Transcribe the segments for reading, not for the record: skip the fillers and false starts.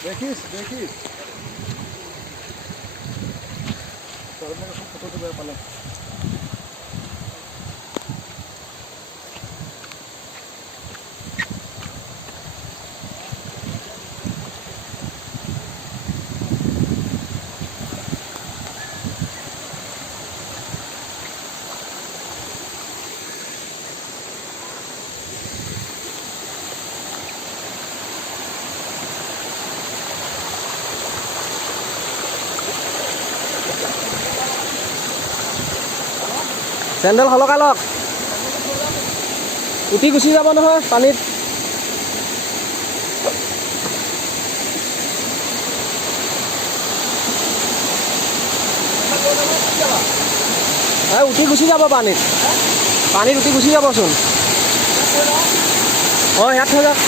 দেখিস দেখিস ফটো তুলে পালে চেণ্ডেল সলকাই লওক উঠি গুচি যাব নহয় পানীত উঠি গুচি যাব পানীত উঠি গুচি যাবচোন ইয়াত থৈ যাওক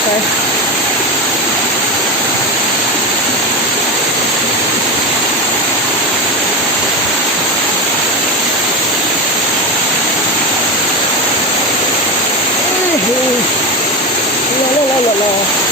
la.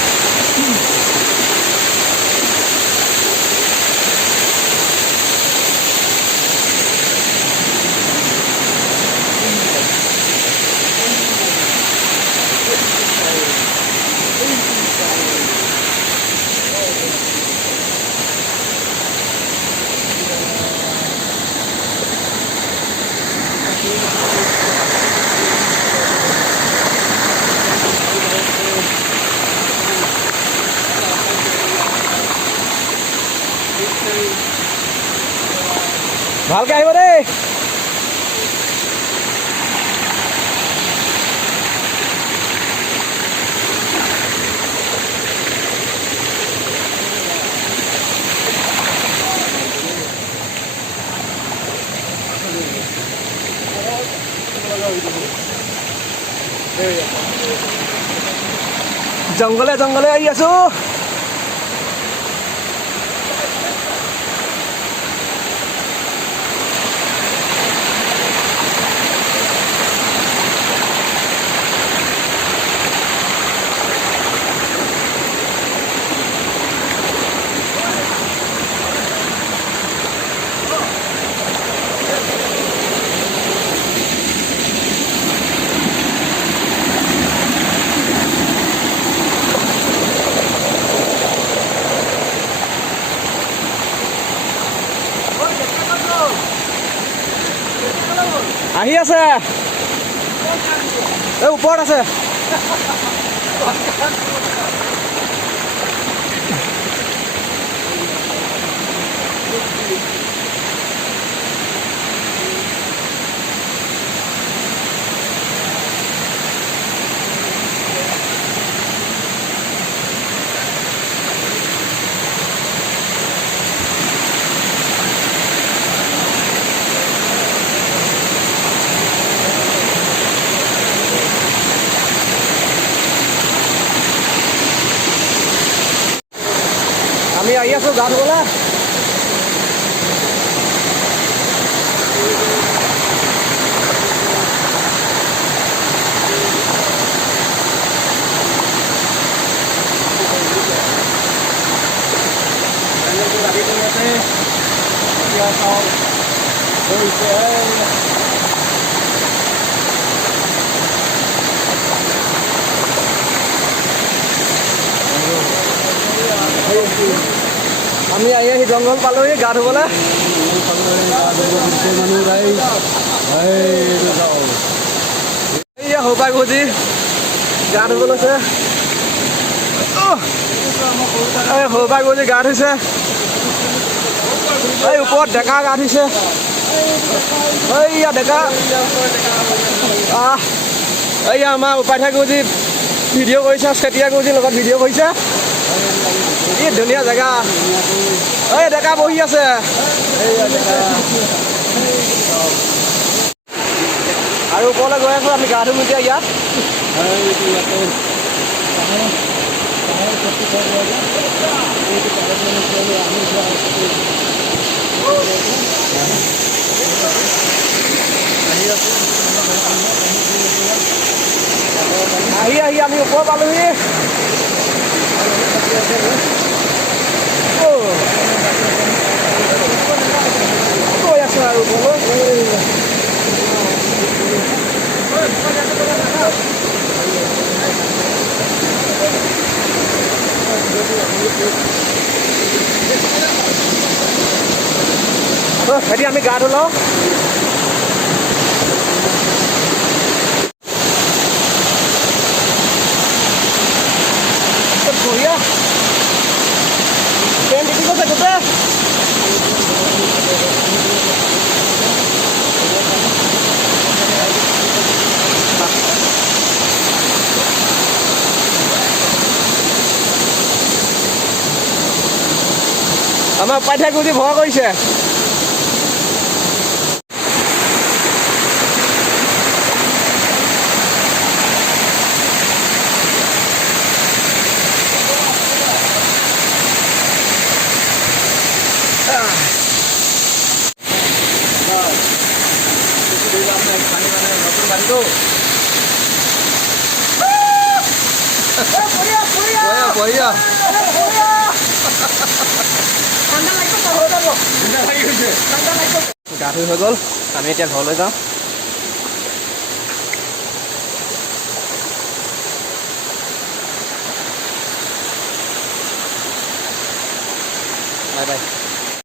ভালকে আহিব দেই জংগলে জংগলে আহি আছো আহি আছে এই ওপৰত আছে আমি আহি আছো গা ধুবলে আমি আহি জংঘল পালোহি গা ধুবলে সৌপাই গুজি গা ধুব লৈছে সৌপাই গুজি গা ধুইছে এই ওপৰত ডেকা গা ধুইছে এইয়া ডেকা এইয়া আমাৰ উপাধ্যায় গুজি ভিডিঅ' কৰিছে চেতিয়া গুজিৰ লগত ভিডিঅ' কৰিছে কি ধুনীয়া জেগা এই ডেকা বহি আছে আৰু ওপৰলৈ গৈ আছো আমি গা ধুম এতিয়া ইয়াত আহি আমি ওপৰ পালোহি ভাইটি আমি গা ধুলাও বঢ়িয়া ট্ৰেইন দেখি গৈছে গোটেই আমাৰ পাইথাই গুজি ভয় কৰিছে বঢ়িয়া গা ধুই হৈ গ'ল আমি এতিয়া ঘৰলৈ যাওঁ বাই বাই